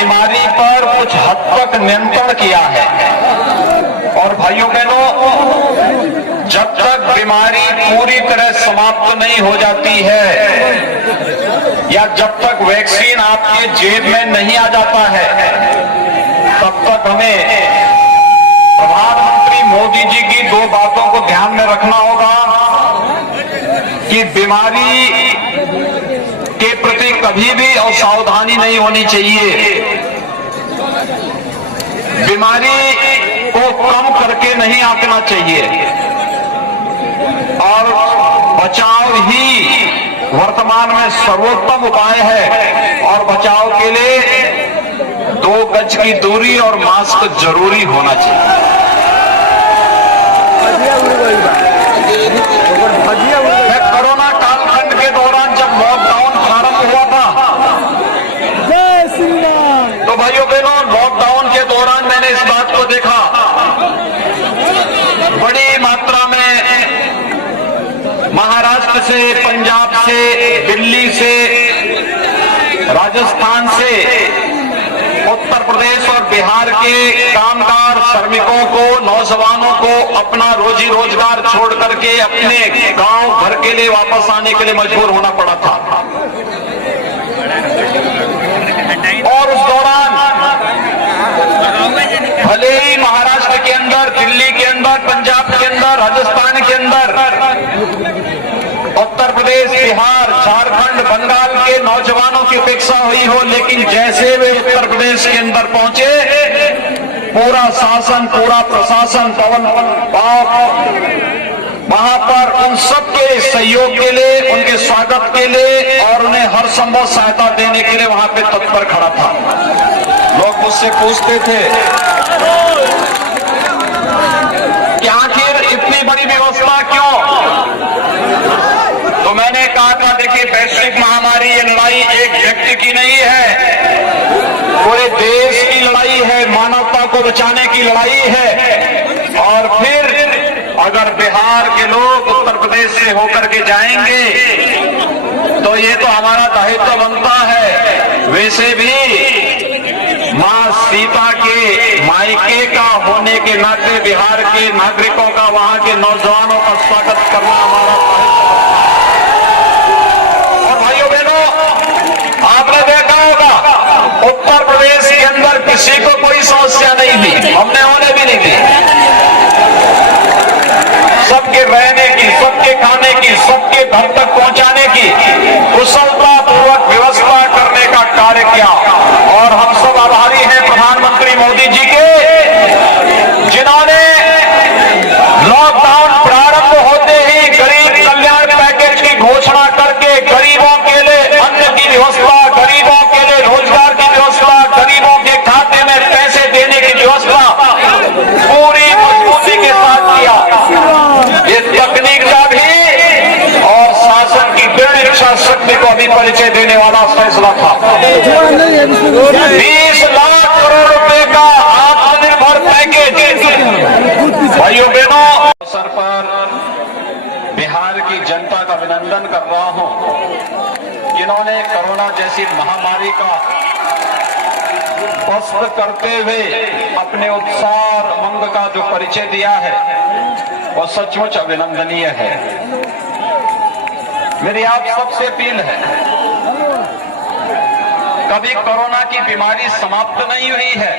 बीमारी पर कुछ हद तक नियंत्रण किया है। और भाइयों बहनों, जब तक बीमारी पूरी तरह समाप्त नहीं हो जाती है या जब तक वैक्सीन आपके जेब में नहीं आ जाता है, तब तक हमें प्रधानमंत्री मोदी जी की दो बातों को ध्यान में रखना होगा कि बीमारी के प्रति कभी भी असावधानी नहीं होनी चाहिए। बीमारी को कम करके नहीं आंकना चाहिए और बचाव ही वर्तमान में सर्वोत्तम उपाय है। और बचाव के लिए 2 गज की दूरी और मास्क जरूरी होना चाहिए। कोरोना कालखंड के दौरान जब लॉकडाउन प्रारंभ हुआ था, तो भाइयों बहनों, लॉकडाउन के दौरान मैंने इस बात को देखा, बड़ी मात्रा में महाराष्ट्र से, पंजाब से, दिल्ली से, राजस्थान से, उत्तर प्रदेश और बिहार के कामगार श्रमिकों को, नौजवानों को अपना रोजी रोजगार छोड़ करके अपने गांव घर के लिए वापस आने के लिए मजबूर होना पड़ा था। और उस दौरान भले ही महाराष्ट्र के अंदर, दिल्ली के अंदर, पंजाब के अंदर, राजस्थान के अंदर, उत्तर प्रदेश, बिहार, झारखंड, बंगाल के नौजवानों की उपेक्षा हुई हो, लेकिन जैसे वे उत्तर प्रदेश के अंदर पहुंचे, पूरा शासन, पूरा प्रशासन, पवन वहां पर उन सबके सहयोग के लिए, उनके स्वागत के लिए और उन्हें हर संभव सहायता देने के लिए वहां पे तत्पर खड़ा था। लोग मुझसे पूछते थे कि आखिर इतनी बड़ी व्यवस्था क्यों? तो मैंने कहा था, देखिए, वैश्विक महामारी, ये लड़ाई एक व्यक्ति की नहीं है, पूरे देश की लड़ाई है, मानवता को बचाने की लड़ाई है। और फिर अगर बिहार के लोग उत्तर प्रदेश से होकर के जाएंगे तो ये तो हमारा दायित्व बनता है। वैसे भी मां सीता के मायके का होने के नाते बिहार के नागरिकों का, वहां के नौजवानों का स्वागत करना हमारा दायित्व। और भाइयों बहनों, आपने देखा होगा उत्तर प्रदेश के अंदर किसी को कोई समस्या नहीं थी, हमने होने भी नहीं दी। सबके रहने की, सबके खाने की, सबके घर तक पहुंचाने की कुशलतापूर्वक व्यवस्था करने का कार्य किया। और हम सब आभारी हैं प्रधानमंत्री मोदी जी के, जिन्होंने लॉकडाउन प्रारंभ होते ही गरीब कल्याण पैकेज की घोषणा करके गरीबों के लिए अन्न की व्यवस्था, गरीबों के लिए रोजगार की व्यवस्था, गरीबों के खाते में पैसे देने की व्यवस्था पूरी मजबूती के साथ किया। ये तकनीक का भी और शासन की दृढ़ इच्छा शक्ति को भी परिचय देने वाला फैसला था। 20 लाख करोड़ रुपए का आत्मनिर्भर पैकेज। भाइयों बहनों, अवसर पर बिहार की जनता का अभिनंदन कर रहा हूं, जिन्होंने कोरोना जैसी महामारी का पस्त करते हुए अपने उत्साह और उमंग का जो परिचय दिया है, वो सचमुच अभिनंदनीय है। मेरी आप सबसे अपील है, कभी कोरोना की बीमारी समाप्त नहीं हुई है,